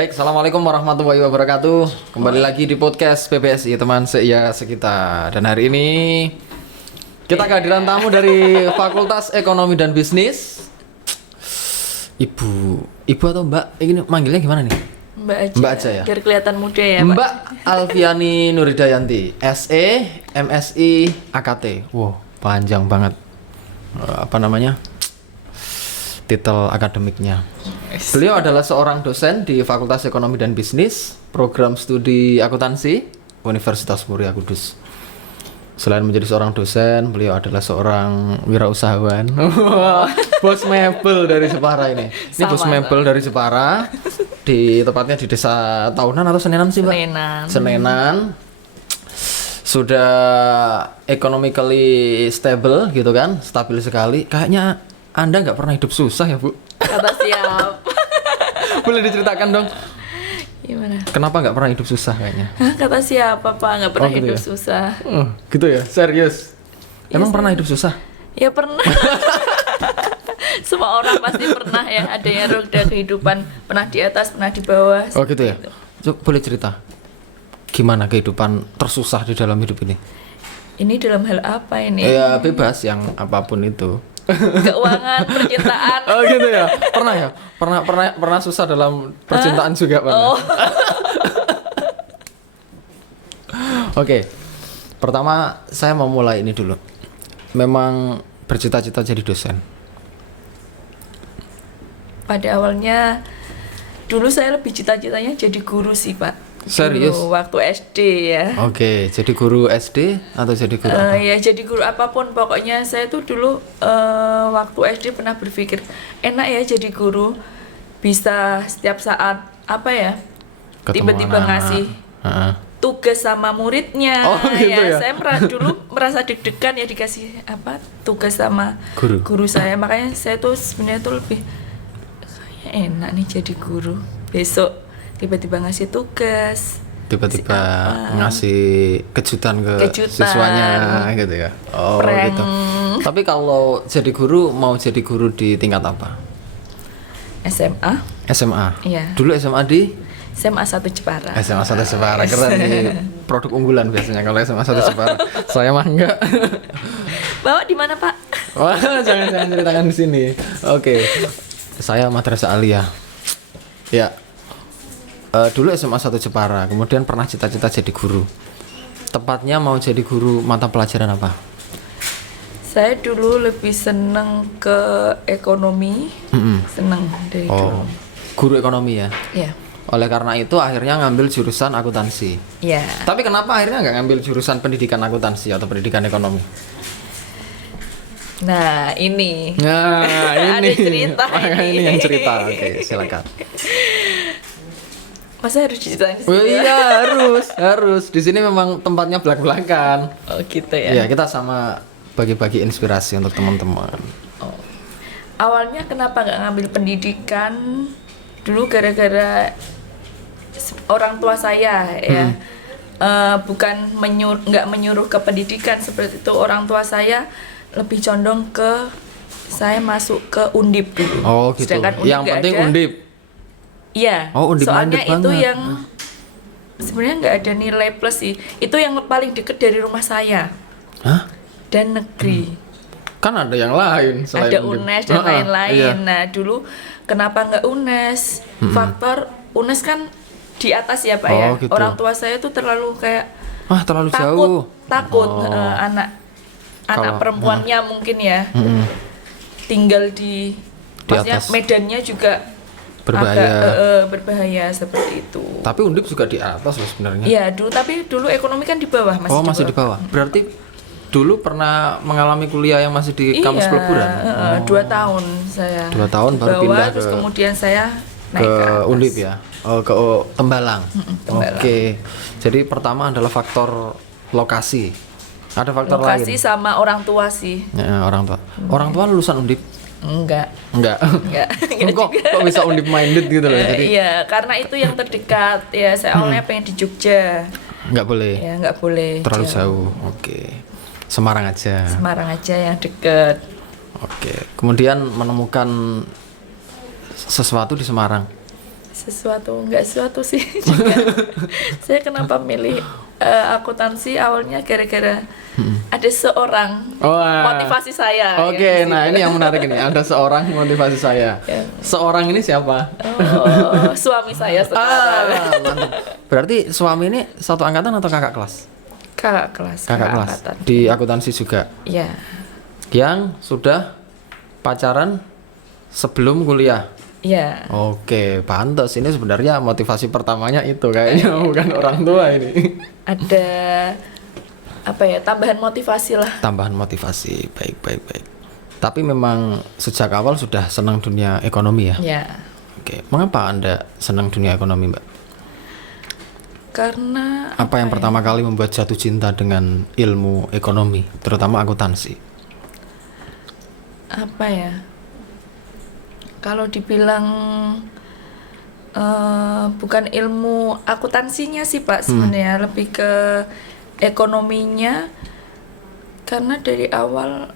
Baik, assalamualaikum warahmatullahi wabarakatuh. Kembali lagi di podcast PPSI teman sekitar. Dan hari ini kita kehadiran tamu dari Fakultas Ekonomi dan Bisnis. Ibu atau Mbak? Ini manggilnya gimana nih? Mbak aja ya. Biar kelihatan muda ya, Mbak Alfiani Nuridayanti, SE, MSI, AKT. Wow, panjang banget. Apa namanya? Titel akademiknya. Beliau adalah seorang dosen di Fakultas Ekonomi dan Bisnis, program studi akuntansi, Universitas Muria Kudus. Selain menjadi seorang dosen, beliau adalah seorang wirausahawan. Bos mebel dari Jepara ini. Ini bos mebel dari Jepara. Tepatnya di Desa Tahunan atau Senenan sih, Mbak? Senenan. Sudah economically stable gitu kan, stabil sekali. Kayaknya Anda nggak pernah hidup susah ya, Bu? Kata siap. Boleh diceritakan dong? Gimana? Kenapa nggak pernah hidup susah kayaknya? Hah, kata siapa, Pak? Nggak pernah gitu hidup ya? susah. Gitu ya? Serius? Emang pernah hidup susah? Ya pernah. Semua orang pasti pernah ya. Ada yang roda kehidupan, pernah di atas, pernah di bawah. Oh gitu ya? Coba boleh cerita gimana kehidupan tersusah di dalam hidup ini? Ini dalam hal apa ini? Ya bebas, yang apapun itu. Keuangan, percintaan. Oh gitu ya? Pernah ya? Pernah susah dalam percintaan juga pernah? Oh. Oke. Pertama saya mau mulai ini dulu. Memang bercita-cita jadi dosen. Pada awalnya dulu saya lebih cita-citanya jadi guru sih, Pak. Serius? Dulu, waktu SD ya. Oke, jadi guru SD atau jadi guru apa? Ya jadi guru apapun, pokoknya saya tuh dulu waktu SD pernah berpikir enak ya jadi guru, bisa setiap saat apa ya, tiba-tiba ngasih tugas sama muridnya. Oh, gitu ya? Saya dulu merasa deg-degan ya dikasih apa tugas sama guru saya, makanya saya tuh sebenarnya tuh lebih kayak enak nih jadi guru. Besok tiba-tiba ngasih tugas, tiba-tiba ngasih kejutan ke siswanya gitu ya. Oh prank. gitu. Tapi kalau jadi guru, mau jadi guru di tingkat apa? SMA. SMA. Iya. Dulu SMA di SMA 1 Jepara. SMA 1 Jepara, keren nih. Produk unggulan biasanya kalau SMA 1 Jepara. Saya mah enggak. Bawa di mana, Pak? Wah, jangan ceritakan di sini. Oke. Saya Madrasah Aliyah. Ya. Dulu SMA 1 Jepara, kemudian pernah cita-cita jadi guru. Tepatnya mau jadi guru mata pelajaran apa? Saya dulu lebih seneng ke ekonomi. Seneng dari dulu. Guru ekonomi ya? Iya. Oleh karena itu akhirnya ngambil jurusan akuntansi. Iya. Tapi kenapa akhirnya nggak ngambil jurusan pendidikan akuntansi atau pendidikan ekonomi? Nah ini. Nah ini. Ada cerita ini yang cerita. Oke, silakan. Masa harus ceritain Oh iya, harus. Di sini memang tempatnya belak-belakan. Oh gitu ya. Iya, kita sama bagi-bagi inspirasi untuk teman-teman. Oh. Awalnya kenapa nggak ngambil pendidikan? Dulu gara-gara orang tua saya ya. Bukan nggak menyuruh ke pendidikan seperti itu. Orang tua saya lebih condong ke saya masuk ke Undip dulu. Oh gitu. Sedangkan Undip yang penting ada. Undip. Iya. Oh, Undip soalnya itu banget. yang sebenarnya nggak ada nilai plus sih. Itu yang paling deket dari rumah saya. Hah? Dan negeri. Kan ada yang lain selain ada Undip. UNES dan lain-lain. Iya. Nah dulu kenapa nggak UNES? Faktor UNES kan di atas ya Pak ya. Gitu. Orang tua saya tuh terlalu kayak terlalu jauh. Takut anak perempuannya mungkin ya tinggal di maksudnya atas. medannya juga Berbahaya. agak berbahaya seperti itu. Tapi Undip juga di atas loh sebenarnya. Iya tapi dulu ekonomi kan di bawah masih di bawah. Berarti dulu pernah mengalami kuliah yang masih di kampus peleburan? 2 tahun saya 2 tahun baru bawah, pindah terus ke kemudian saya naik ke atas. Undip ya? Ke Tembalang. Tembalang. Oke. Jadi pertama adalah faktor lokasi. Ada faktor lokasi lain? sama orang tua sih. Ya, orang tua. Orang tua lulusan Undip? Enggak. Kok bisa Undip minded gitu loh. Jadi iya, karena itu yang terdekat. Ya, saya awalnya pengen di Jogja. Nggak boleh. Ya, nggak boleh. Terlalu jauh. Oke. Semarang aja. Semarang aja yang deket. Oke. Kemudian menemukan sesuatu di Semarang. Nggak sesuatu sih juga. Saya kenapa milih akuntansi awalnya gara-gara ada seorang motivasi saya. Oke, nah ini yang menarik ini. Ada seorang motivasi saya. Ya. Seorang ini siapa? Suami saya sekarang. Mantap. Berarti suami ini satu angkatan atau kakak kelas? Kakak kelas. Kakak kelas. angkatan. Di akuntansi juga. Ya. Yang sudah pacaran sebelum kuliah. Ya. Oke, pantas. Ini sebenarnya motivasi pertamanya itu kayaknya bukan orang tua ini. Ada apa ya, tambahan motivasi lah. Tambahan motivasi, baik. Tapi memang sejak awal sudah senang dunia ekonomi ya? Ya. Oke, mengapa Anda senang dunia ekonomi, Mbak? Karena Apa yang pertama kali membuat jatuh cinta dengan ilmu ekonomi, terutama akuntansi? apa ya? Kalau dibilang bukan ilmu akuntansinya sih Pak sebenarnya, lebih ke ekonominya. Karena dari awal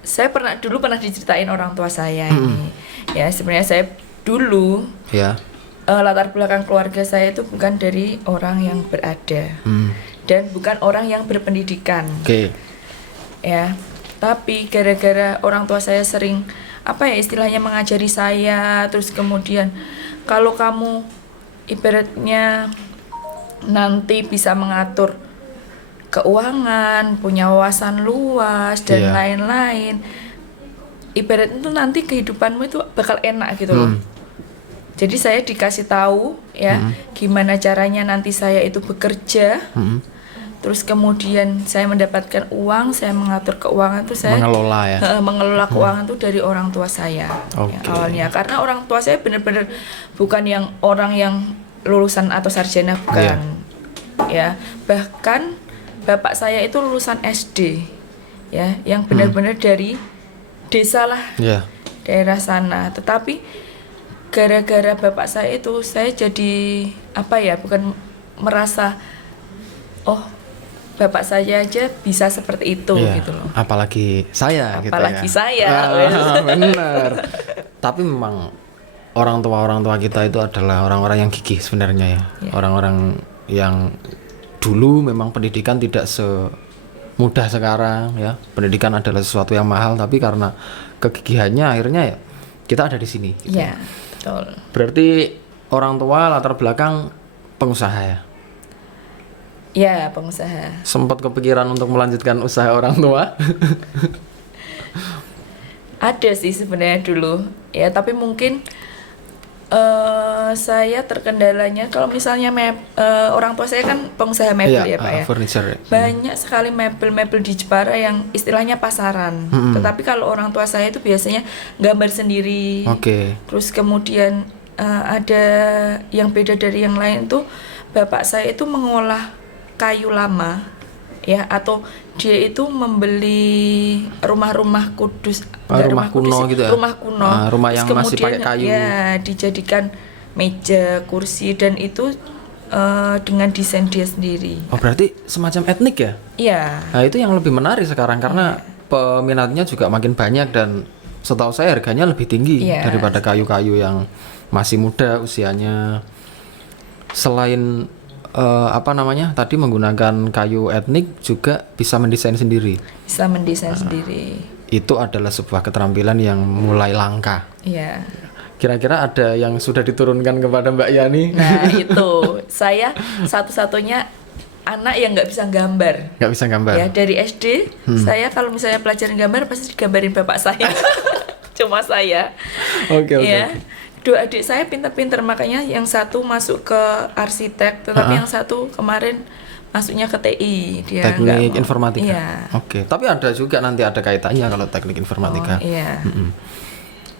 saya dulu pernah diceritain orang tua saya ini. Ya sebenarnya saya dulu Ya. latar belakang keluarga saya itu bukan dari orang yang berada dan bukan orang yang berpendidikan. Oke. Ya, tapi gara-gara orang tua saya sering apa ya istilahnya mengajari saya, terus kemudian kalau kamu ibaratnya nanti bisa mengatur keuangan, punya wawasan luas dan Iya. lain-lain, ibaratnya itu nanti kehidupanmu itu bakal enak gitu loh. Jadi saya dikasih tahu ya gimana caranya nanti saya itu bekerja. Terus kemudian saya mendapatkan uang, saya mengatur keuangan itu saya Mengelola ya. mengelola keuangan itu dari orang tua saya Oke. ya, awalnya. Karena orang tua saya benar-benar bukan yang orang yang lulusan atau sarjana, bukan. Ya, bahkan bapak saya itu lulusan SD ya, yang benar-benar dari desa lah, Ya. daerah sana. Tetapi gara-gara bapak saya itu saya jadi apa ya, bukan merasa oh bapak saya aja bisa seperti itu Iya. gitu loh. Apalagi saya Apalagi gitu saya. ya. Benar. Tapi memang orang tua kita itu adalah orang-orang yang gigih sebenarnya ya. Orang-orang yang dulu memang pendidikan tidak semudah sekarang ya. Pendidikan adalah sesuatu yang mahal, tapi karena kegigihannya akhirnya ya kita ada di sini gitu. Iya, betul. Berarti orang tua latar belakang pengusaha ya. Ya, pengusaha. Sempat kepikiran untuk melanjutkan usaha orang tua? Ada sih sebenarnya dulu ya, tapi mungkin saya terkendalanya kalau misalnya orang tua saya kan pengusaha mebel ya Pak ya. Furniture. Banyak sekali mebel-mebel di Jepara yang istilahnya pasaran. Tetapi kalau orang tua saya itu biasanya gambar sendiri. Oke. Terus kemudian ada yang beda dari yang lain tuh, bapak saya itu mengolah kayu lama ya, atau dia itu membeli rumah-rumah kudus, enggak Rumah kuno kudus, gitu ya? rumah kuno. Rumah Terus yang masih kemudian, pakai kayu. ya dijadikan meja, kursi, dan itu dengan desain dia sendiri. Oh, berarti semacam etnik ya? Iya. Nah, itu yang lebih menarik sekarang karena peminatnya juga makin banyak dan setahu saya harganya lebih tinggi Iya. daripada kayu-kayu yang masih muda usianya. Selain tadi menggunakan kayu etnik juga bisa mendesain sendiri. Bisa mendesain sendiri. Itu adalah sebuah keterampilan yang mulai langka. Iya. Kira-kira ada yang sudah diturunkan kepada Mbak Yani? Nah itu saya satu-satunya anak yang nggak bisa gambar. Nggak bisa gambar. Ya dari SD saya kalau misalnya pelajaran gambar pasti digambarin bapak saya. Cuma saya. Oke. Ya. Dua adik saya pinter-pinter, makanya yang satu masuk ke arsitek, tetapi yang satu kemarin masuknya ke TI, dia nggak Teknik mau. informatika. Iya. Oke, tapi ada juga nanti ada kaitannya kalau teknik informatika. Oh, iya.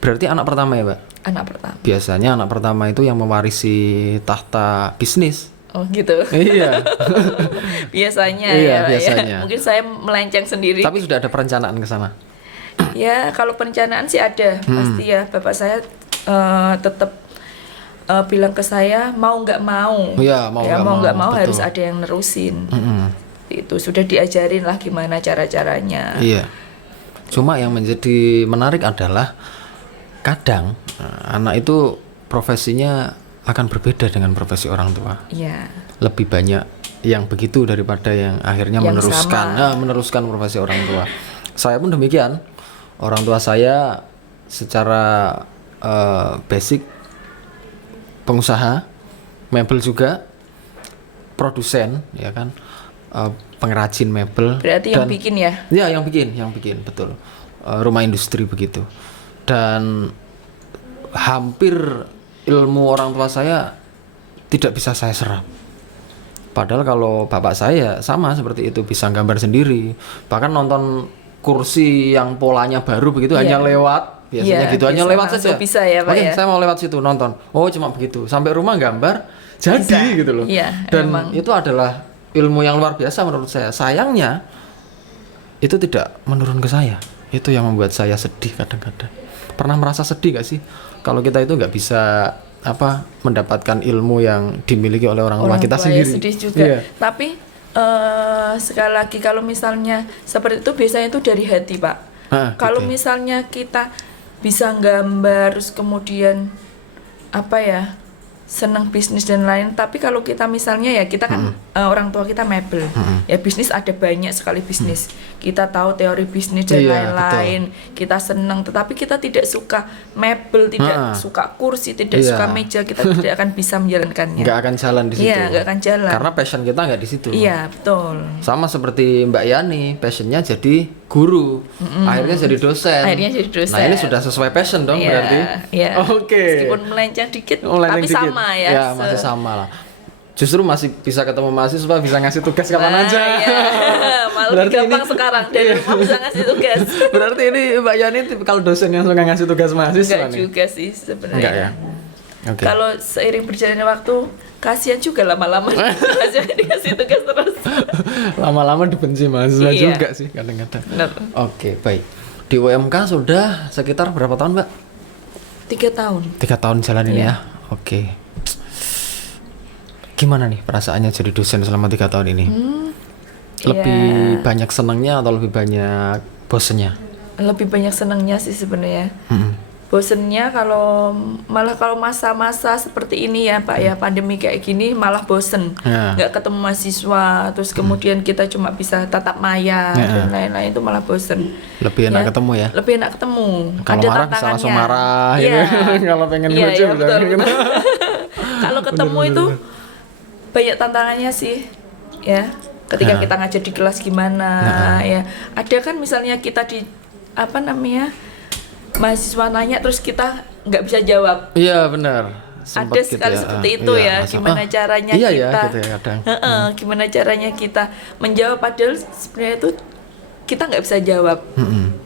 Berarti anak pertama ya, Mbak? Anak pertama. Biasanya anak pertama itu yang mewarisi tahta bisnis. Oh gitu. Iya. Biasanya Iya, ya, Pak, biasanya. ya. Mungkin saya melenceng sendiri. Tapi sudah ada perencanaan ke sana. Ya kalau perencanaan sih ada, pasti ya. Bapak saya tetap bilang ke saya mau nggak mau. Iya, mau nggak mau, harus betul. ada yang nerusin. Itu sudah diajarin lah gimana cara-caranya. Iya. Cuma yang menjadi menarik adalah kadang anak itu profesinya akan berbeda dengan profesi orang tua. Iya. Lebih banyak yang begitu daripada yang akhirnya Yang meneruskan profesi orang tua. Saya pun demikian. Orang tua saya secara basic pengusaha mebel juga, produsen ya kan, pengrajin mebel. Berarti yang bikin ya? Ya, yang bikin betul. Rumah industri begitu. Dan hampir ilmu orang tua saya tidak bisa saya serap. Padahal kalau bapak saya sama seperti itu, bisa gambar sendiri, bahkan nonton kursi yang polanya baru begitu hanya lewat, biasanya gitu hanya lewat saja. Bisa ya, Pak, Oke, ya? saya mau lewat situ nonton. Oh, cuma begitu. Sampai rumah gambar jadi Bisa. gitu loh. Iya, Dan emang. itu adalah ilmu yang luar biasa menurut saya. Sayangnya itu tidak menurun ke saya. Itu yang membuat saya sedih kadang-kadang. Pernah merasa sedih gak sih kalau kita itu nggak bisa mendapatkan ilmu yang dimiliki oleh orang tua kita tua sendiri? ya sedih juga. Iya. Tapi sekali lagi kalau misalnya seperti itu biasanya itu dari hati, Pak. Kalau gitu. misalnya kita bisa gambar terus kemudian senang bisnis dan lain, tapi kalau kita misalnya ya kita kan orang tua kita mebel, ya bisnis ada banyak sekali bisnis, kita tahu teori bisnis dan Iya, lain-lain, kita senang, tetapi kita tidak suka mebel, tidak suka kursi, tidak Iya. suka meja, kita tidak akan bisa menjalankannya. Nggak akan jalan di situ. Iya, nggak akan jalan. Karena passion kita nggak di situ. Iya, betul. Sama seperti Mbak Yani, passionnya jadi guru, akhirnya jadi dosen. Nah, ini sudah sesuai passion dong Iya, berarti. iya. Oke. Meskipun melenceng dikit, Melenceng tapi dikit. sama ya. Ya, masih sama lah. Justru masih bisa ketemu mahasiswa, bisa ngasih tugas kapan aja. Iya. Malah Berarti lebih gampang ini- sekarang dari rumah bisa ngasih tugas. Berarti ini Mbak Yani kalau dosen yang suka ngasih tugas mahasiswa Enggak nih. juga sih sebenarnya. Enggak ya. Oke. Kalau seiring berjalannya waktu, kasihan juga lama-lama mahasiswa dikasih tugas terus. Lama-lama dibenci mahasiswa Iya. juga sih kadang-kadang. Benar. Oke, baik. Di UMK sudah sekitar berapa tahun, Mbak? 3 tahun. 3 tahun jalan ini Iya. ya. Oke. Gimana nih perasaannya jadi dosen selama 3 tahun ini? Lebih Iya. banyak senangnya atau lebih banyak bosennya? Lebih banyak senangnya sih sebenarnya. Mm-mm. Bosennya kalau masa-masa seperti ini ya Pak ya, pandemi kayak gini malah bosen, Ya. nggak ketemu mahasiswa, terus kemudian kita cuma bisa tatap maya dan lain-lain, itu malah bosen. Lebih enak Ya, ketemu ya? Lebih enak ketemu. Kalau Ada marah bisa langsung tantangannya. marah Iya. gitu. Kalau pengen Iya, lucu iya, bisa betul, gitu. betul. Kalau ketemu itu banyak tantangannya sih, ya. Ketika kita ngajar di kelas gimana, ya. Ada kan misalnya kita di mahasiswa nanya terus kita nggak bisa jawab. Iya, benar. Ada sekali seperti itu ya. Gimana caranya iya kita? ya, gitu ya kadang. Gimana caranya kita menjawab padahal sebenarnya itu kita nggak bisa jawab.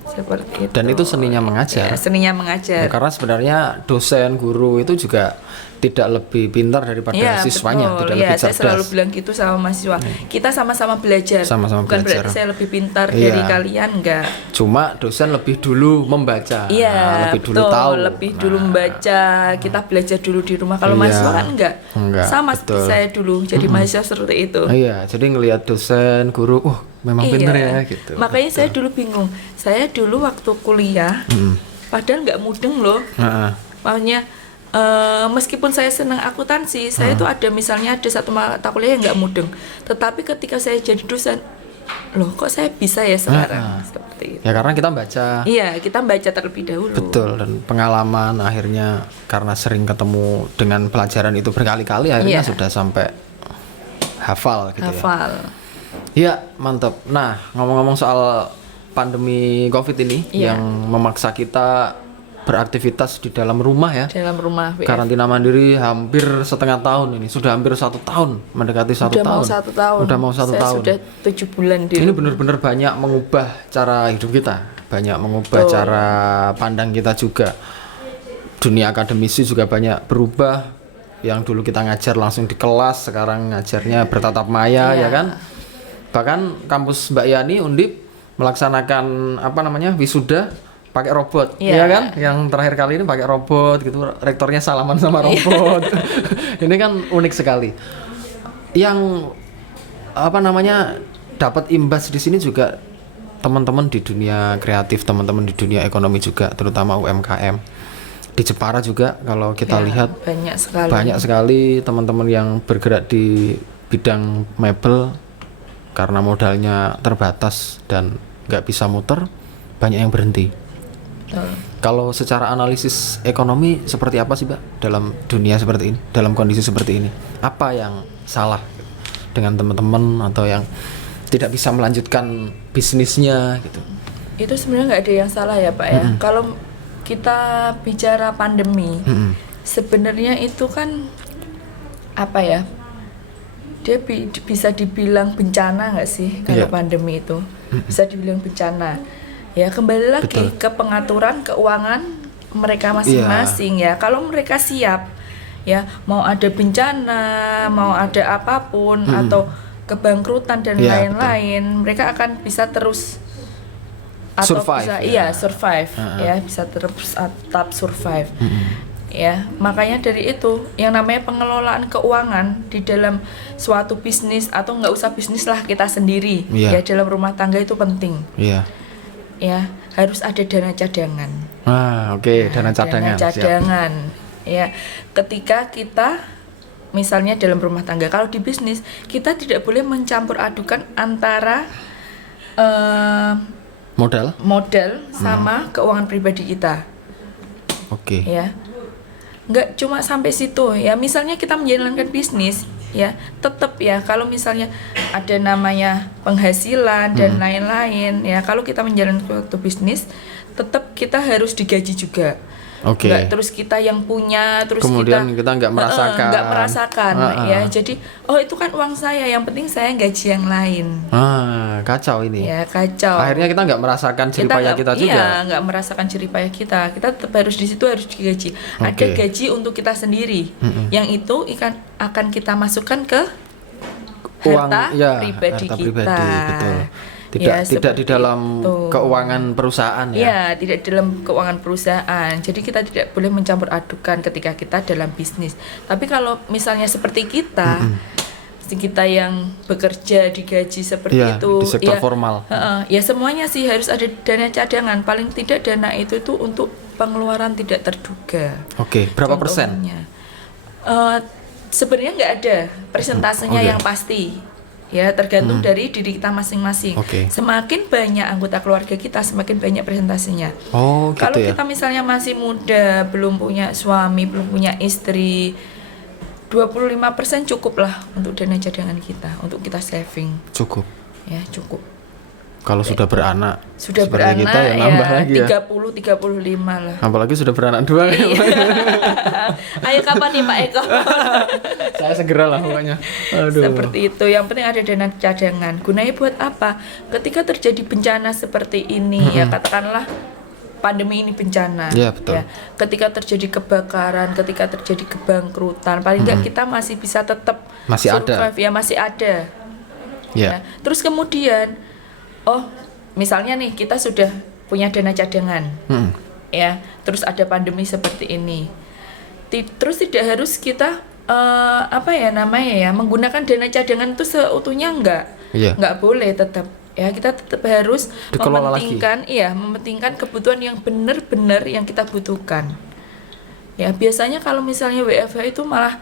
Seperti itu. Dan itu seninya mengajar. Ya, seninya mengajar. Ya, karena sebenarnya dosen, guru itu juga tidak lebih pintar daripada Iya, siswanya, betul. tidak Iya, lebih saya cerdas. selalu bilang gitu sama mahasiswa. Kita sama-sama belajar. Sama-sama Bukan belajar. berarti saya lebih pintar Iya. dari kalian, enggak. Cuma dosen lebih dulu membaca, Iya, lebih dulu betul. tahu. Lebih dulu membaca. Kita belajar dulu di rumah. Kalau Iya. mahasiswa kan enggak. Enggak, Sama seperti betul. saya dulu. Jadi mahasiswa seperti itu. Iya, jadi ngelihat dosen, guru, memang pintar ya gitu. Makanya saya dulu bingung. Saya dulu waktu kuliah, padahal nggak mudeng loh. Heeh. Makanya meskipun saya senang akuntansi, saya tuh ada misalnya ada satu mata kuliah yang nggak mudeng. Tetapi ketika saya jadi dosen, loh kok saya bisa ya sekarang seperti itu. Ya karena kita baca. Iya, kita baca terlebih dahulu. Betul, dan pengalaman akhirnya karena sering ketemu dengan pelajaran itu berkali-kali akhirnya Iya. sudah sampai hafal gitu ya. Hafal. Iya, mantap. Nah, ngomong-ngomong soal pandemi Covid ini Iya. yang memaksa kita beraktivitas di dalam rumah ya. Dalam rumah. WF. Karantina mandiri hampir setengah tahun ini, sudah hampir 1 tahun, mendekati 1 Udah tahun. mau 1 tahun. Udah mau 1 saya tahun. sudah 7 bulan di Ini benar-benar banyak mengubah cara hidup kita, banyak mengubah cara pandang kita juga. Dunia akademisi juga banyak berubah. Yang dulu kita ngajar langsung di kelas, sekarang ngajarnya bertatap maya, ya kan? Bahkan kampus Mbak Yani Undip melaksanakan wisuda pakai robot, ya kan? Yang terakhir kali ini pakai robot gitu, rektornya salaman sama robot. Ini kan unik sekali. Yang dapat imbas di sini juga teman-teman di dunia kreatif, teman-teman di dunia ekonomi juga, terutama UMKM. Di Jepara juga kalau kita Ya, lihat banyak sekali teman-teman yang bergerak di bidang mebel karena modalnya terbatas dan nggak bisa muter, banyak yang berhenti. Betul. Kalau secara analisis ekonomi seperti apa sih, Mbak, dalam dunia seperti ini, dalam kondisi seperti ini? Apa yang salah dengan teman-teman atau yang tidak bisa melanjutkan bisnisnya gitu? Itu sebenarnya nggak ada yang salah ya Pak ya. Kalau kita bicara pandemi, sebenarnya itu kan apa ya? Dia bisa dibilang bencana nggak sih kalau Iya. pandemi itu? Bisa dibilang bencana. Ya kembali lagi Betul. ke pengaturan keuangan mereka masing-masing ya. Kalau mereka siap, ya mau ada bencana, mau ada apapun atau kebangkrutan dan Iya, lain-lain, mereka akan bisa terus atau Survive, bisa ya. survive ya, bisa terus tetap survive. Ya, makanya dari itu yang namanya pengelolaan keuangan di dalam suatu bisnis atau nggak usah bisnis lah, kita sendiri Iya. ya dalam rumah tangga itu penting. Iya. Ya, harus ada dana cadangan. Oke, dana cadangan. Dana cadangan. Ya, ketika kita misalnya dalam rumah tangga, kalau di bisnis kita tidak boleh mencampur adukan antara Modal? modal sama keuangan pribadi kita. Oke. Ya, nggak cuma sampai situ ya. Misalnya kita menjalankan bisnis ya, tetap ya kalau misalnya ada namanya penghasilan dan lain-lain ya, kalau kita menjalankan suatu bisnis tetap kita harus digaji juga. Oke. Nggak terus kita yang punya terus Kemudian kita nggak merasakan. nggak merasakan ya. Jadi itu kan uang saya, yang penting saya gaji yang lain. Kacau ini. Ya kacau. Akhirnya kita nggak merasakan jeripaya kita juga. Iya, nggak merasakan jeripaya kita. Kita tetap harus di situ, harus digaji. Ada Oke. gaji untuk kita sendiri. Yang itu akan kita masukkan ke Uang, harta ya, pribadi harta kita. pribadi, betul. Tidak Ya, tidak di seperti dalam itu. keuangan perusahaan ya. Ya, tidak dalam keuangan perusahaan. Jadi kita tidak boleh mencampur adukan ketika kita dalam bisnis. Tapi kalau misalnya seperti kita, kita yang bekerja digaji seperti Iya, itu, di sektor ya, formal. ya semuanya sih harus ada dana cadangan. Paling tidak dana itu untuk pengeluaran tidak terduga. Oke, berapa persen? Contohnya, sebenarnya nggak ada persentasenya Oke. yang pasti. Ya, tergantung dari diri kita masing-masing. Oke. Semakin banyak anggota keluarga kita, semakin banyak presentasinya. Oh, gitu Kalau ya. kita misalnya masih muda, belum punya suami, belum punya istri, 25% cukup lah untuk dana cadangan kita, untuk kita saving. Cukup. Ya, cukup. Kalau sudah beranak, Sudah seperti beranak kita ya nambah lagi ya. 30-35 lah. Apalagi sudah beranak dua ya. Ayo kapan nih Pak Eko? Saya segera lah pokoknya. Aduh. Seperti itu. Yang penting ada dana cadangan. Gunanya buat apa? Ketika terjadi bencana seperti ini, ya katakanlah pandemi ini bencana. Iya, betul. Ya, ketika terjadi kebakaran, ketika terjadi kebangkrutan, paling nggak kita masih bisa tetap Masih ada. survive, ya masih ada. Ya. Terus kemudian, misalnya nih kita sudah punya dana cadangan, ya, terus ada pandemi seperti ini, terus tidak harus kita menggunakan dana cadangan itu seutuhnya Iya. nggak boleh, tetap ya kita tetap harus Dikelola lagi. mementingkan kebutuhan yang benar-benar yang kita butuhkan. Ya biasanya kalau misalnya WFH itu malah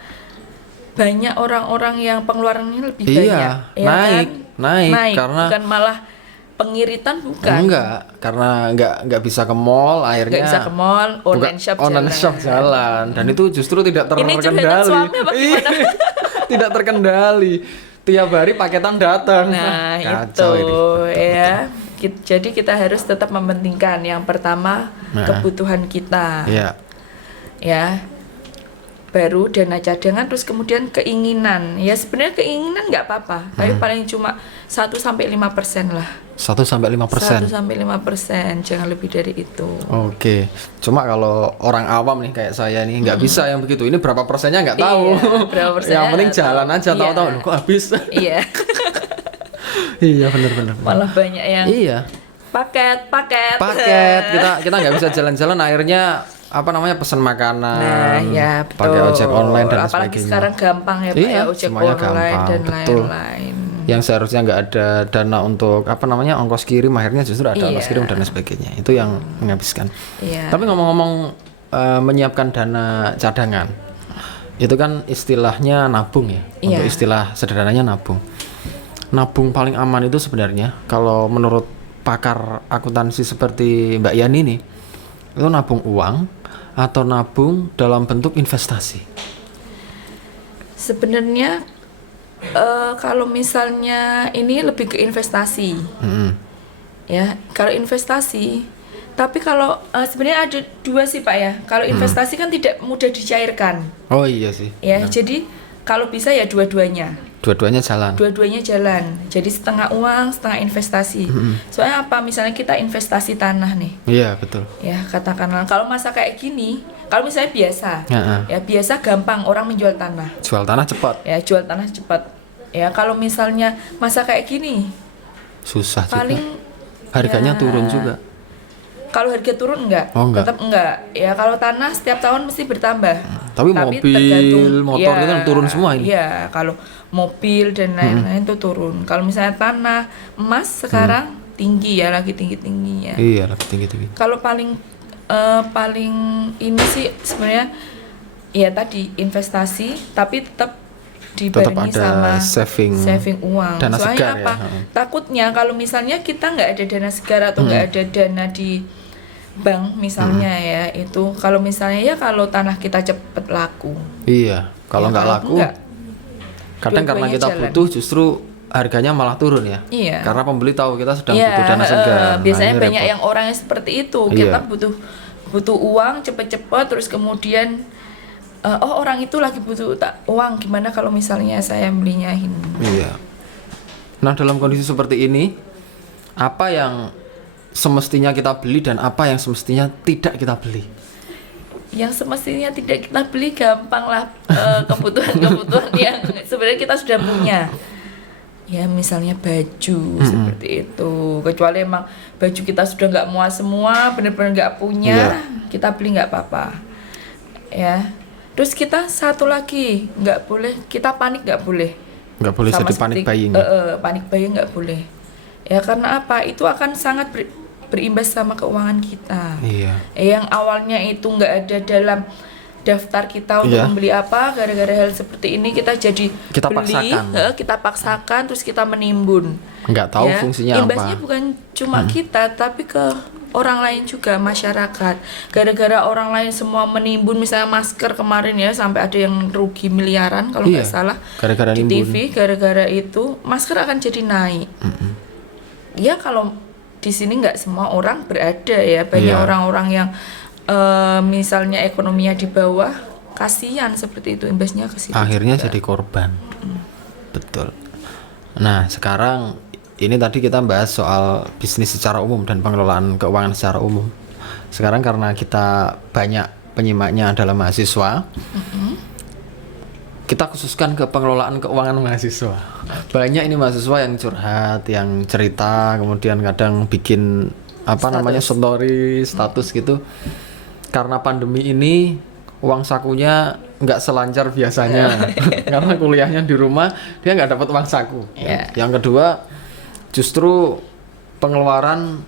banyak orang-orang yang pengeluarannya lebih Iya, banyak, ya naik, kan? naik, karena- bukan malah pengiritan, bukan. Enggak, karena nggak bisa ke mall, akhirnya Nggak bisa ke mall, online buka- shop online jalan. shop jalan, dan itu justru tidak Ini curhatan terkendali. suami apa gimana? Iya, tidak terkendali. Tiap hari paketan datang. Nah, Kacau itu ini. ya. Jadi kita harus tetap mementingkan yang pertama kebutuhan kita. Iya. Ya. Baru dana cadangan, terus kemudian keinginan. Ya sebenarnya keinginan nggak apa-apa, tapi paling cuma 1-5% lah. 1-5%. 1-5%, jangan lebih dari itu. Oke, cuma kalau orang awam nih kayak saya nih nggak bisa yang begitu. Ini berapa persennya nggak tahu. Iya, berapa persennya yang penting nggak jalan tahu. aja, tahu-tahu Iya. loh, kok habis. Iya. Iya benar-benar. Malah banyak yang Iya. paket. Paket kita nggak bisa jalan-jalan, akhirnya pesan makanan. Nah, ya betul. Pakai ojek online dan Apalagi sebagainya. sekarang gampang ya Pak, Iya, ya ojek semuanya online gampang, dan betul. lain-lain. Yang seharusnya nggak ada dana untuk ongkos kirim, akhirnya justru ada ongkos Iya. kirim dan sebagainya. Itu yang menghabiskan. Iya. Tapi ngomong-ngomong menyiapkan dana cadangan. Itu kan istilahnya nabung ya. Iya. Untuk istilah sederhananya nabung. Nabung paling aman itu sebenarnya kalau menurut pakar akuntansi seperti Mbak Yani ini, itu nabung uang atau nabung dalam bentuk investasi. Sebenarnya kalau misalnya ini lebih ke investasi. Ya, kalau investasi, tapi kalau sebenarnya ada dua sih Pak ya. Kalau investasi kan tidak mudah dicairkan. Oh iya sih. Ya, Benar. jadi kalau bisa ya dua-duanya. Dua-duanya jalan. Dua-duanya jalan. Jadi setengah uang, setengah investasi. Soalnya apa? Misalnya kita investasi tanah nih. Iya betul. Ya, katakanlah kalau masa kayak gini, kalau misalnya biasa. Heeh. Ya, biasa gampang orang menjual tanah. Jual tanah cepat. Ya, jual tanah cepat. Ya, kalau misalnya masa kayak gini, Susah paling juga. Harganya ya, turun juga. kalau harga turun enggak? Oh, enggak. Tetap enggak. Ya, kalau tanah setiap tahun mesti bertambah. Tapi mobil, motor itu kan turun semua ini. Iya, kalau mobil dan lain-lain itu turun. Kalau misalnya tanah, emas sekarang tinggi ya, lagi tinggi-tingginya. Iya, lebih tinggi. Kalau paling ini sih sebenarnya ya tadi investasi, tapi tetap dibarengi ada sama saving uang. dana Soalnya segar apa? ya. Takutnya kalau misalnya kita nggak ada dana segar atau nggak ada dana di bank misalnya ya, itu kalau misalnya ya kalau tanah kita cepet laku. Iya, kalau Ya, nggak kalau laku, enggak, kadang karena dua-duanya kita jalan. butuh justru harganya malah turun ya. Iya. Karena pembeli tahu kita sedang Iya, butuh dana segar. biasanya Nah, ini banyak repot. yang orang yang seperti itu. Iya. Kita butuh uang cepet-cepet, terus kemudian oh orang itu lagi butuh uang, gimana kalau misalnya saya belinya ini? Iya. Nah, dalam kondisi seperti ini, apa yang semestinya kita beli dan apa yang semestinya tidak kita beli? Yang semestinya tidak kita beli gampang lah, kebutuhan-kebutuhan yang sebenarnya kita sudah punya. Ya misalnya baju seperti itu. Kecuali emang baju kita sudah nggak muat semua, benar-benar nggak punya, kita beli nggak apa-apa. Ya. Terus kita satu lagi nggak boleh, kita panik nggak boleh. Nggak boleh Sama jadi panik seperti- buying. panik buying nggak boleh. Ya karena apa? Itu akan sangat berimbas sama keuangan kita. Iya. Yang awalnya itu nggak ada dalam daftar kita untuk Iya. membeli apa, gara-gara hal seperti ini kita jadi Kita beli, paksakan. kita paksakan, terus kita menimbun. Nggak tahu Ya, fungsinya imbasnya apa. bukan cuma kita, tapi ke orang lain juga, masyarakat. Gara-gara orang lain semua menimbun, misalnya masker kemarin ya sampai ada yang rugi miliaran kalau nggak Iya, salah gara-gara di nimbun. TV. Gara-gara itu masker akan jadi naik. Ya kalau di sini nggak semua orang berada ya, banyak Iya. orang-orang yang misalnya ekonominya di bawah, kasihan seperti itu, imbasnya ke situ Akhirnya juga. jadi korban. Betul. Nah, sekarang ini tadi kita bahas soal bisnis secara umum dan pengelolaan keuangan secara umum. Sekarang karena kita banyak penyimaknya adalah mahasiswa, kita khususkan ke pengelolaan keuangan mahasiswa. Banyak ini mahasiswa yang curhat, yang cerita, kemudian kadang bikin namanya story, status gitu. Karena pandemi ini uang sakunya nggak selancar biasanya, karena kuliahnya di rumah dia nggak dapat uang saku. Iya. Yang kedua, justru pengeluaran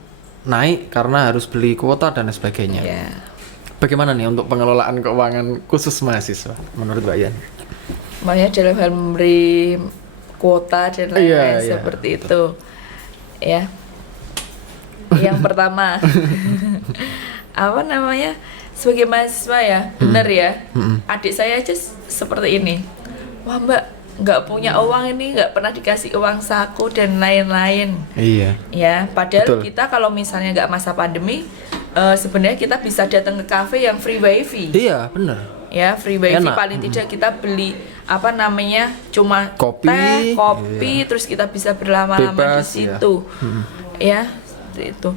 naik karena harus beli kuota dan sebagainya. Ya. Bagaimana nih untuk pengelolaan keuangan khusus mahasiswa menurut Mbak Yan? Makanya dalam hal memberi kuota dan lain-lain Iya, seperti itu. Ya. Yang pertama, apa namanya? Sebagai mahasiswa ya, benar ya. Adik saya aja seperti ini. Wah Mbak, nggak punya uang ini, nggak pernah dikasih uang saku dan lain-lain. Iya. Ya, padahal Betul. kita kalau misalnya nggak masa pandemi, sebenarnya kita bisa datang ke kafe yang free wifi. Iya, benar. Ya, free wifi Enak. paling tidak kita beli cuma Kopi, teh, kopi, terus kita bisa berlama-lama di Bebas, situ. Ya, seperti itu.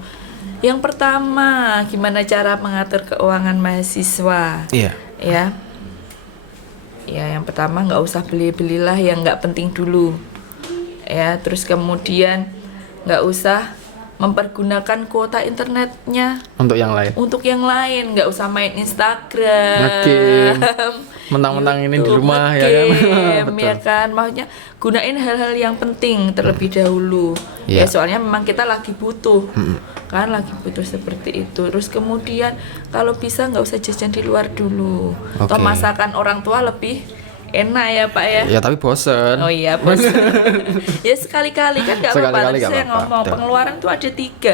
Yang pertama, gimana cara mengatur keuangan mahasiswa? Iya. Ya. Ya, yang pertama nggak usah beli-belilah yang nggak penting dulu. Ya, terus kemudian nggak usah mempergunakan kuota internetnya Untuk yang lain. untuk yang lain, nggak usah main Instagram, Nge-game. Mentang-mentang ini di YouTube, rumah ya kan. nge-game, ya kan, maksudnya gunain hal-hal yang penting terlebih dahulu. Iya. Ya soalnya memang kita lagi butuh, kan lagi butuh seperti itu. Terus kemudian kalau bisa nggak usah jajan di luar dulu. Oke. Toh masakan orang tua lebih enak ya Pak ya. Ya tapi bosen. Oh iya bos. Ya sekali-kali kan nggak apa-apa. Sekali-kali Tadi nggak saya apa-apa, ngomong betul. pengeluaran tuh ada 3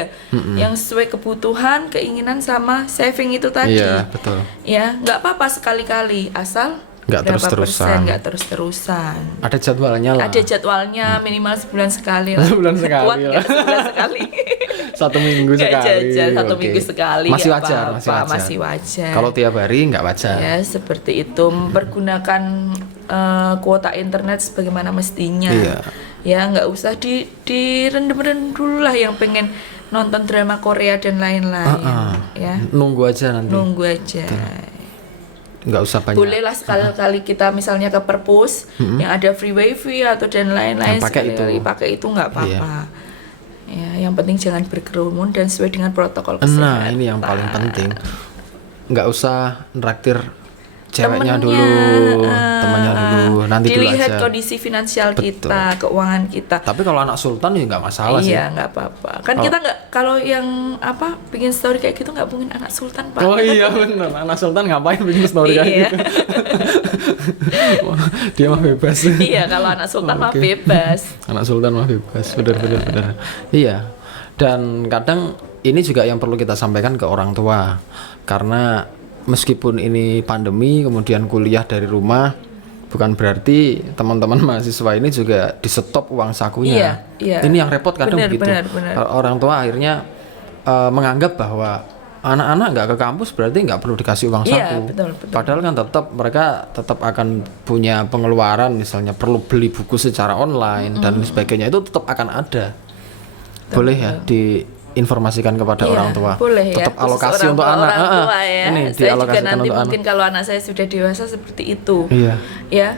yang sesuai kebutuhan, keinginan sama saving itu tadi. Iya, betul. Ya nggak apa-apa sekali-kali asal Nggak berapa terus-terusan. persen, nggak terus-terusan. Ada jadwalnya lah. Ada jadwalnya minimal sebulan sekali lah. Sebulan sekali Kuat lah. nggak sebulan sekali? 1 minggu Nggak sekali. jajan 1 Oke. minggu sekali. Masih nggak wajar, apa-apa, masih masih wajar. Kalau tiap hari nggak wajar. Ya seperti itu, mempergunakan kuota internet sebagaimana mestinya. Iya. Ya nggak usah direndam-rendam dulu lah yang pengen nonton drama Korea dan lain-lain. Ya Nunggu aja nanti. nunggu aja. Nggak usah banyak. Bolehlah sekali-kali kita misalnya ke perpus yang ada free wifi atau dan lain-lain, Yang pakai itu. sekali-kali pakai itu nggak apa-apa. Ya yang penting jangan berkerumun dan sesuai dengan protokol kesehatan. Nah, ini yang paling penting. Nggak usah nraktir ceweknya Temennya, dulu, temannya dulu, nanti dulu dilihat aja. kondisi finansial Betul. kita, keuangan kita. Tapi kalau anak sultan ya nggak masalah sih. Iya nggak apa-apa. Kan kita nggak, kalau yang apa bikin story kayak gitu nggak mungkin anak sultan Pak. Oh iya benar, anak sultan ngapain bikin story kayak Iya. gitu? Dia mah bebas. Iya kalau anak sultan mah Oke. bebas. Anak sultan mah bebas, benar. Iya. Dan kadang ini juga yang perlu kita sampaikan ke orang tua, karena meskipun ini pandemi kemudian kuliah dari rumah, bukan berarti teman-teman mahasiswa ini juga di stop uang sakunya. Iya. Ini yang repot kadang Benar, begitu. benar. Orang tua akhirnya menganggap bahwa anak-anak nggak ke kampus berarti nggak perlu dikasih uang Iya, saku. betul. Padahal kan mereka tetap akan punya pengeluaran, misalnya perlu beli buku secara online dan sebagainya, itu tetap akan ada. Boleh ya diinformasikan kepada Iya, orang tua. boleh ya. Tetap Khusus alokasi untuk orang anak. tua ya. Ini Saya juga dialokasikan nanti untuk mungkin anak. kalau anak saya sudah dewasa seperti itu. Iya. Ya,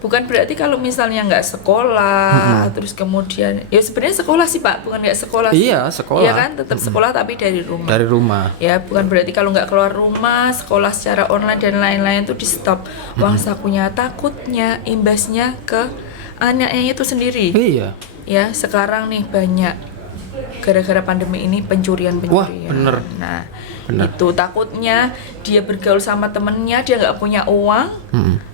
bukan berarti kalau misalnya nggak sekolah, terus kemudian ya sebenarnya sekolah sih Pak, bukan nggak sekolah sih. Iya, sekolah. Iya kan, tetap sekolah tapi dari rumah. Dari rumah. Ya, bukan berarti kalau nggak keluar rumah, sekolah secara online dan lain-lain itu di stop. Uang sakunya, takutnya imbasnya ke anaknya itu sendiri. Iya. Ya, sekarang nih banyak gara-gara pandemi ini pencurian. Wah, bener. Nah, Bener. itu takutnya dia bergaul sama temennya, dia nggak punya uang,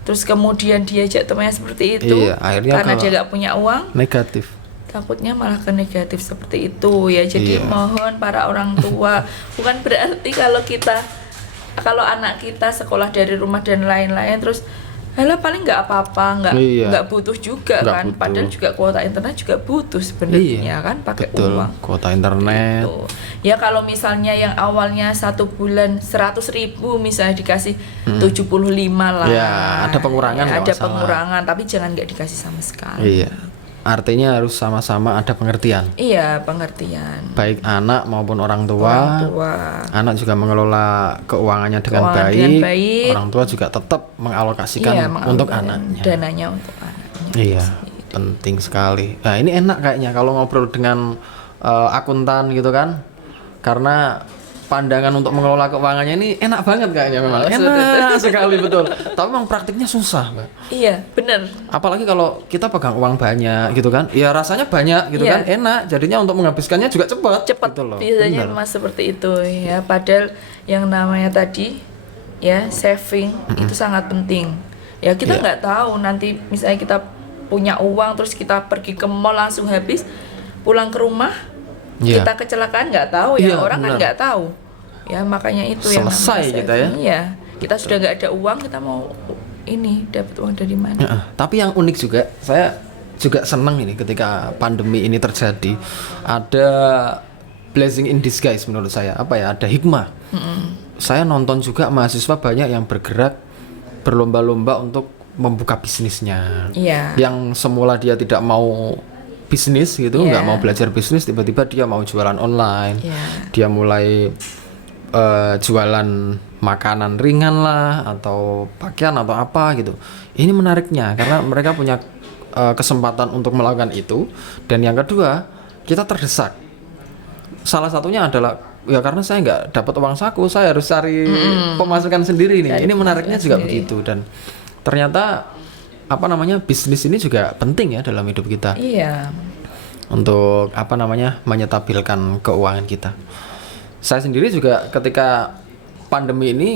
terus kemudian dia ajak temannya seperti itu, Iya, akhirnya karena ke- dia nggak punya uang, Negatif. takutnya malah ke negatif seperti itu ya. Jadi Iya. mohon para orang tua, bukan berarti kalau anak kita sekolah dari rumah dan lain-lain terus halah paling nggak apa-apa, Iya. nggak butuh juga Nggak kan. butuh. Padahal juga kuota internet juga butuh sebenarnya kan, pakai Betul. uang. Kuota internet. Gitu. Ya kalau misalnya yang awalnya 1 bulan 100.000 misalnya dikasih 75 lah. Ya, ada pengurangan, nggak ada masalah. pengurangan, tapi jangan nggak dikasih sama sekali. Iya. Artinya harus sama-sama ada pengertian. Iya, pengertian. Baik anak maupun orang tua. Orang tua. Anak juga mengelola keuangannya dengan Keuangan baik. dengan baik. Orang tua juga tetap mengalokasikan Iya, untuk mengalokasikan anaknya. dananya untuk anaknya. Iya, penting sekali. Nah, ini enak kayaknya kalau ngobrol dengan akuntan gitu kan. Karena pandangan untuk mengelola keuangannya ini enak banget kayaknya memang. Enak sekali, betul. Tapi memang praktiknya susah, Mbak. Iya, benar. Apalagi kalau kita pegang uang banyak gitu kan. Ya rasanya banyak gitu Iya. kan, enak. Jadinya untuk menghabiskannya juga cepat. Cepat gitu loh. biasanya Bener. mas seperti itu ya. Padahal yang namanya tadi ya saving itu sangat penting. Ya kita Iya. nggak tahu nanti misalnya kita punya uang terus kita pergi ke mall langsung habis, pulang ke rumah Iya. kita kecelakaan nggak tahu ya. Iya, Orang kan benar. nggak tahu. Ya makanya itu yang Selesai namanya kita ya. saving. Iya. Kita sudah nggak ada uang, kita mau ini dapat uang dari mana? Ya, tapi yang unik juga, saya juga senang ini ketika pandemi ini terjadi, ada blessing in disguise menurut saya. Apa ya? Ada hikmah. Saya nonton juga mahasiswa banyak yang bergerak berlomba-lomba untuk membuka bisnisnya. Iya. Yang semula dia tidak mau bisnis gitu, Iya. nggak mau belajar bisnis, tiba-tiba dia mau jualan online. Iya. Dia mulai jualan makanan ringan lah atau pakaian atau apa gitu. Ini menariknya karena mereka punya kesempatan untuk melakukan itu. Dan yang kedua, kita terdesak. salah satunya adalah ya karena saya nggak dapat uang saku, saya harus cari pemasukan sendiri nih. Ini menariknya juga begitu, dan ternyata apa namanya bisnis ini juga penting ya dalam hidup kita. Iya. Untuk apa namanya menyetabilkan keuangan kita. Saya sendiri juga ketika pandemi ini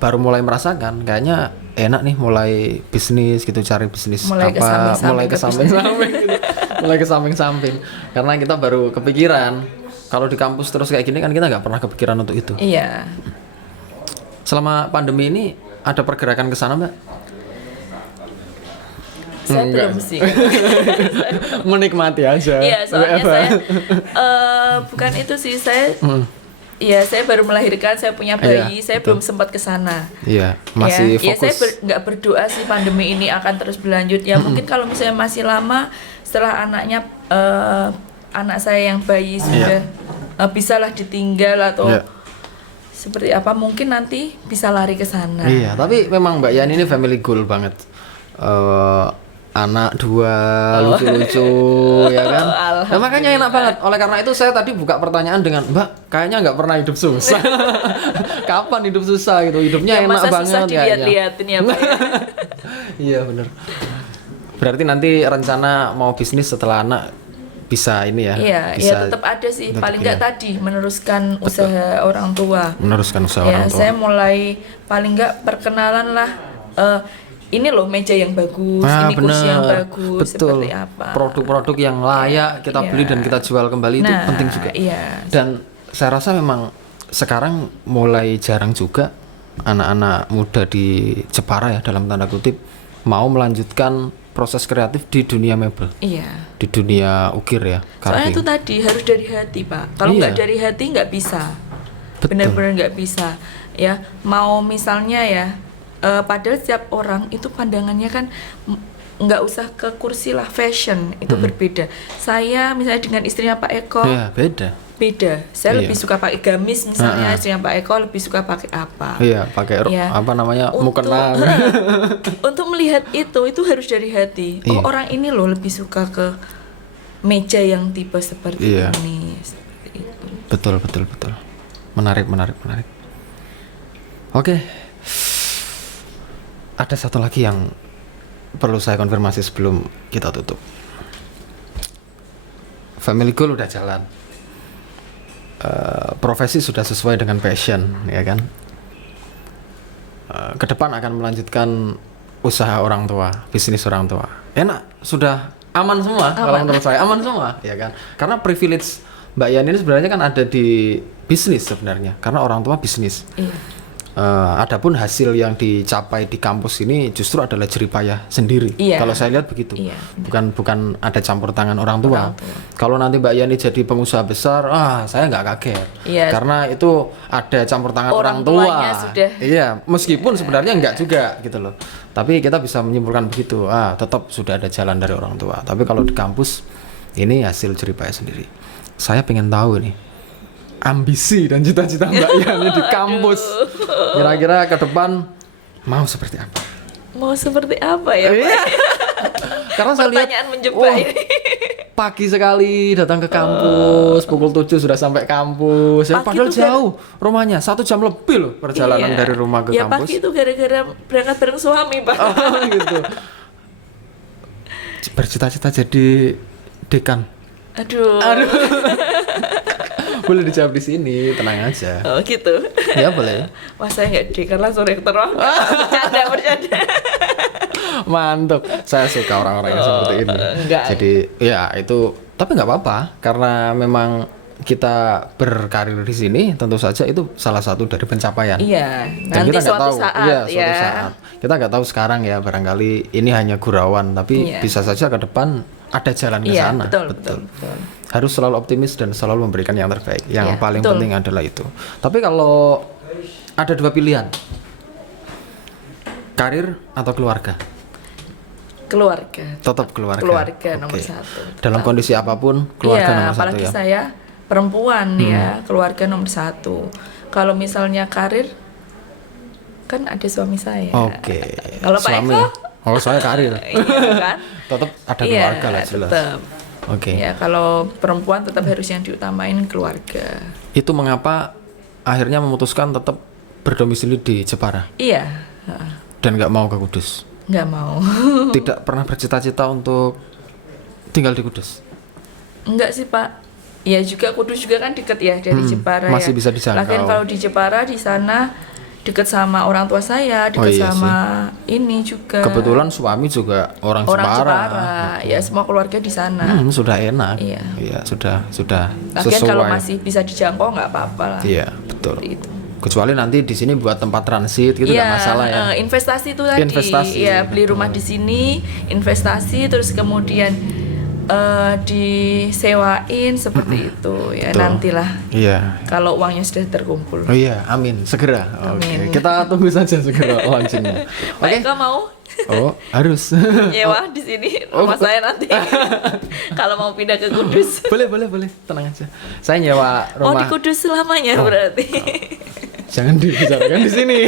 baru mulai merasakan kayaknya enak nih mulai bisnis gitu, cari bisnis Mulai ke samping-samping mulai ke ke samping-samping gitu. Mulai ke samping-samping karena kita baru kepikiran kalau di kampus terus kayak gini kan kita nggak pernah kepikiran untuk itu. Iya. Selama pandemi ini ada pergerakan ke sana, Mbak? Saya Enggak. belum sih. Menikmati aja. Iya, soalnya saya bukan itu sih, saya iya, saya baru melahirkan, saya punya bayi, Iya, saya betul. belum sempat ke sana. Iya, masih Ya, saya fokus. nggak berdoa sih pandemi ini akan terus berlanjut. Ya mungkin kalau misalnya masih lama setelah anak saya yang bayi sudah bisalah ditinggal atau Iya. seperti apa, mungkin nanti bisa lari ke sana. Iya, tapi memang Mbak Yani ini family goal banget. Anak 2 lucu-lucu ya kan. Nah, makanya enak banget. Oleh karena itu saya tadi buka pertanyaan dengan Mbak, kayaknya nggak pernah hidup susah. Kapan hidup susah gitu? Hidupnya Ya, enak masa banget susah kayaknya. dilihat-lihatin ya Pak ya. Iya bener. Berarti nanti rencana mau bisnis setelah anak bisa ini ya? Iya, bisa ya tetap ada sih. tetap Paling ya. nggak tadi meneruskan usaha orang tua. Meneruskan usaha Ya, orang tua. saya mulai paling nggak perkenalan lah. Ini loh meja yang bagus, Ah, ini kursi yang bener. bagus, Betul. seperti apa. Produk-produk yang layak kita Iya. beli dan kita jual kembali itu Nah, penting juga. iya. Dan saya rasa memang sekarang mulai jarang juga anak-anak muda di Jepara ya dalam tanda kutip mau melanjutkan proses kreatif di dunia mebel, Iya. di dunia ukir ya, Soalnya carving. itu tadi harus dari hati, Pak. Kalau Iya. nggak dari hati nggak bisa. Betul. Benar-benar nggak bisa. Ya, mau misalnya ya, padahal setiap orang itu pandangannya kan nggak usah ke kursi lah, fashion itu berbeda. Saya misalnya dengan istrinya Pak Eko Ya, beda. beda. Saya Iya. lebih suka pakai gamis misalnya, istrinya Pak Eko lebih suka pakai apa. Iya, pakai Iya. apa namanya? Untuk, mukena. untuk melihat itu harus dari hati. Iya. Oh, orang ini loh lebih suka ke meja yang tipe seperti Iya. ini. Seperti itu. Betul. Menarik. Oke. Ada satu lagi yang perlu saya konfirmasi sebelum kita tutup. Family goal udah jalan. Profesi sudah sesuai dengan passion, ya kan? Ke depan akan melanjutkan usaha orang tua, bisnis orang tua. Enak, sudah aman semua. Kalau menurut saya aman semua, ya kan? Karena privilege Mbak Yani ini sebenarnya kan ada di bisnis sebenarnya, karena orang tua bisnis. Iya. Adapun hasil yang dicapai di kampus ini justru adalah jeripayah sendiri. Iya. Kalau saya lihat begitu, Iya. bukan ada campur tangan orang tua. Orang tua. Kalau nanti Mbak Yani jadi pengusaha besar, saya nggak kaget. Iya. Karena itu ada campur tangan orang, Orang tua. tuanya sudah. Iya, meskipun sebenarnya nggak juga gitu loh. Tapi kita bisa menyimpulkan begitu. Tetap sudah ada jalan dari orang tua. Tapi kalau di kampus ini hasil jeripayah sendiri. Saya pengen tahu nih ambisi dan cita-cita Mbak Yani di kampus. Kira-kira ke depan mau seperti apa? Mau seperti apa ya, Pak? Iya. Karena saya lihat Pertanyaan menjebak wah, ini. pagi sekali datang ke kampus, pukul 7 sudah sampai kampus. Ya, Pagi padahal tuh kan- jauh rumahnya, 1 jam lebih loh perjalanan Iya. dari rumah ke ya, kampus. pagi itu gara-gara berangkat bareng suami, Pak. Oh, gitu. Bercita-cita jadi dekan. Aduh. Boleh dijawab di sini, tenang aja. Oh, gitu. Ya boleh. Wah, saya nggak dekan langsung rektor. Wah, bercanda. Mantap. Saya suka orang-orang yang seperti ini. enggak. Jadi ya itu, tapi nggak apa-apa karena memang kita berkarir di sini tentu saja itu salah satu dari pencapaian. Iya, Dan nanti kita nggak suatu tahu, saat iya, ya. suatu saat. Kita nggak tahu sekarang ya, barangkali ini hanya gurauan, tapi Iya. bisa saja ke depan ada jalan ke Iya, sana. betul. Harus selalu optimis dan selalu memberikan yang terbaik. Yang Iya, paling betul. penting adalah itu. Tapi kalau ada 2 pilihan, karir atau keluarga, Keluarga. tetap keluarga. Keluarga nomor Oke. 1. Dalam kondisi apapun, keluarga Iya, nomor 1 apalagi ya. Hmm. saya perempuan ya, keluarga nomor 1. Kalau misalnya karir, kan ada suami saya. Oke. Kalau Pak Suami. Eko? Oh, saya karir. Iya kan? Tetap ada Iya, keluarga lah jelas. tetap. Oke. Ya, kalau perempuan tetap harus yang diutamain keluarga. Itu mengapa akhirnya memutuskan tetap berdomisili di Jepara Iya, heeh. dan nggak mau ke Kudus? Nggak mau. Tidak pernah bercita-cita untuk tinggal di Kudus? Enggak sih Pak. Ya juga Kudus juga kan deket ya dari Jepara masih ya. bisa dijangkau. Lagian kalau di Jepara di sana deket sama orang tua saya, deket iya sama ini juga. Kebetulan suami juga orang Jepara. Ya semua keluarga di sana. Sudah enak. Iya. Sudah Lagian sesuai. kalau masih bisa dijangkau nggak apa-apa lah. Iya, betul. Seperti itu. Kecuali nanti di sini buat tempat transit gitu nggak masalah ya. Investasi itu tadi. Investasi. Ya, beli rumah di sini, investasi terus kemudian disewain seperti itu ya. Betul. Nantilah. Iya. Kalau uangnya sudah terkumpul. Oh iya, amin. Segera. Amin. Oke. Kita tunggu saja segera launchingnya. Pak Oke. Eka mau Oh, harus. nyewa di sini rumah saya nanti. Kalau mau pindah ke Kudus. boleh. Tenang aja. Saya nyewa Mau di rumah. Kudus selamanya berarti. Jangan dibicarakan di sini.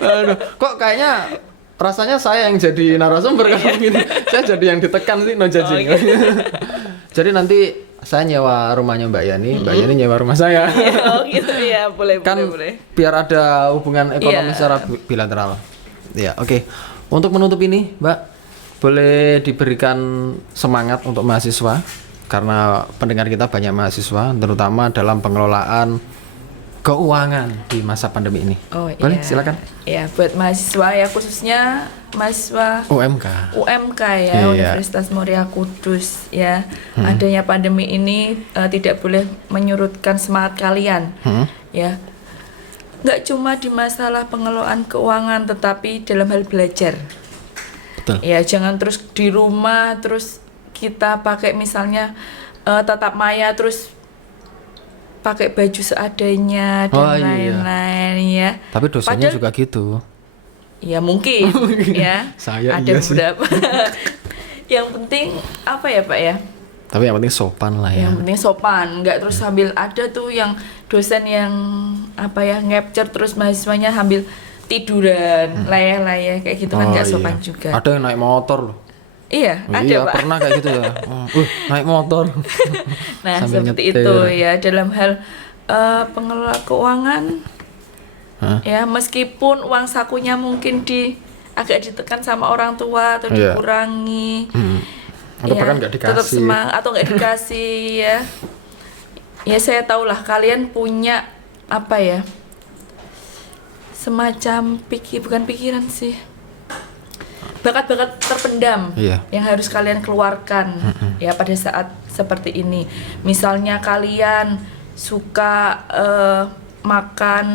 Aduh, kok kayaknya rasanya saya yang jadi narasumber kalau gini. Saya jadi yang ditekan sih, no judging. Jadi nanti saya nyewa rumahnya Mbak Yani, Mbak Yani nyewa rumah saya. Oh gitu ya, boleh. Biar ada hubungan ekonomi Iya. secara bilateral. Ya, oke. Untuk menutup ini, Mbak, boleh diberikan semangat untuk mahasiswa karena pendengar kita banyak mahasiswa, terutama dalam pengelolaan keuangan di masa pandemi ini. Oh Boleh, iya. silakan. Ya, buat mahasiswa ya khususnya mahasiswa UMK ya, Iya. Universitas Muria Kudus ya. Adanya pandemi ini tidak boleh menyurutkan semangat kalian. Ya. Nggak cuma di masalah pengelolaan keuangan tetapi dalam hal belajar. Betul. Ya, jangan terus di rumah terus kita pakai misalnya tatap maya terus pakai baju seadanya dan lain-lain ya. Tapi dosennya Padahal- juga gitu. Ya mungkin ya. Saya ada iya sih. beberapa. Yang penting apa ya Pak ya? Tapi yang penting sopan lah ya. Yang penting sopan, nggak terus sambil ada tuh yang dosen yang apa ya ngapture terus mahasiswanya sambil tiduran, layah-layah kayak gitu kan nggak sopan juga. Ada yang naik motor loh. Iya, ada Iya, Pak. pernah kayak gitu ya. Naik motor. Nah, Sambil seperti nyetir. itu ya dalam hal pengelola keuangan. Ya, meskipun uang sakunya mungkin agak ditekan sama orang tua atau Iya. dikurangi. Atau bahkan nggak Tetap dikasih. semangat atau nggak dikasih ya. Ya saya tahulah kalian punya apa ya? Semacam bukan pikiran sih. Bakat-bakat terpendam Iya. yang harus kalian keluarkan ya pada saat seperti ini. Misalnya kalian suka makan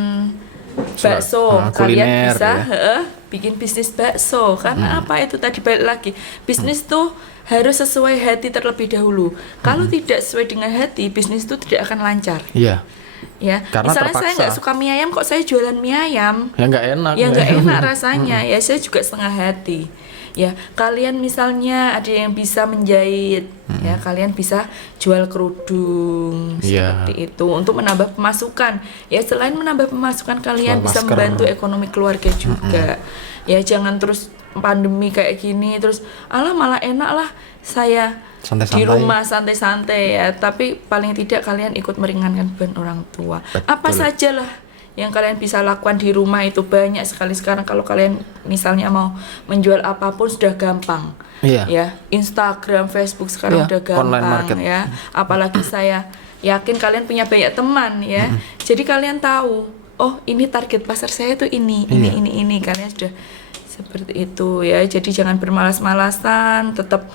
bakso, kalian kuliner, bisa ya. bikin bisnis bakso. Karena apa itu tadi balik lagi, bisnis tuh harus sesuai hati terlebih dahulu. Kalau tidak sesuai dengan hati, bisnis itu tidak akan lancar. Iya. Ya, Karena misalnya saya terpaksa. nggak suka mie ayam, kok saya jualan mie ayam? Ya nggak enak. Ya nggak enak rasanya. Ya saya juga setengah hati. Ya kalian misalnya ada yang bisa menjahit, ya kalian bisa jual kerudung Iya. seperti itu untuk menambah pemasukan. Ya selain menambah pemasukan kalian Jual bisa masker. membantu ekonomi keluarga juga. Ya jangan terus pandemi kayak gini terus alah malah enak lah saya Santai-santai. di rumah santai-santai ya, tapi paling tidak kalian ikut meringankan beban orang tua. Apa sajalah yang kalian bisa lakukan di rumah itu banyak sekali sekarang. Kalau kalian misalnya mau menjual apapun sudah gampang. Iya. Ya, Instagram, Facebook sekarang Iya, udah online market. gampang ya. Apalagi saya yakin kalian punya banyak teman ya. Jadi kalian tahu, oh ini target pasar saya tuh ini kalian sudah seperti itu ya. Jadi jangan bermalas-malasan, tetap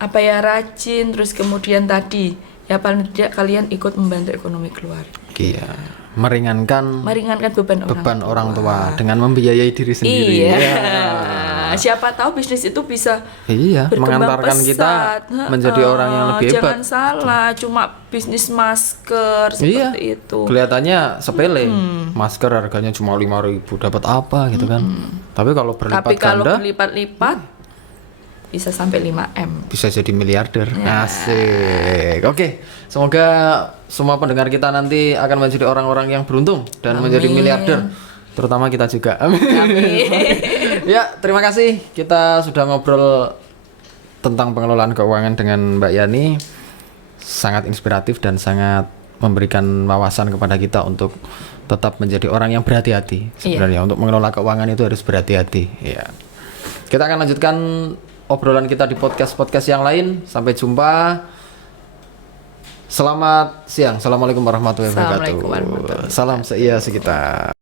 apa ya rajin, terus kemudian tadi ya paling tidak kalian ikut membantu ekonomi keluarga. Iya. Meringankan Beban orang tua dengan membiayai diri sendiri. Iya. Siapa tahu bisnis itu bisa Iya, berkembang mengantarkan kita pesat. menjadi orang yang lebih hebat. Jangan salah, cuma bisnis masker Iya. seperti itu. Kelihatannya sepele. Masker harganya cuma 5.000, dapat apa gitu kan. Tapi kalau berlipat Tapi kalau ganda berlipat-lipat bisa sampai 5M. bisa jadi miliarder. Ya. Asik. Oke, semoga semua pendengar kita nanti akan menjadi orang-orang yang beruntung dan menjadi miliarder. Terutama kita juga. Amin. Ya, terima kasih. Kita sudah ngobrol tentang pengelolaan keuangan dengan Mbak Yani sangat inspiratif dan sangat memberikan wawasan kepada kita untuk tetap menjadi orang yang berhati-hati. Sebenarnya untuk mengelola keuangan itu harus berhati-hati. Ya. Kita akan lanjutkan obrolan kita di podcast-podcast yang lain. Sampai jumpa. Selamat siang. Assalamualaikum warahmatullahi wabarakatuh. Assalamualaikum warahmatullahi wabarakatuh. Salam seia sekitar.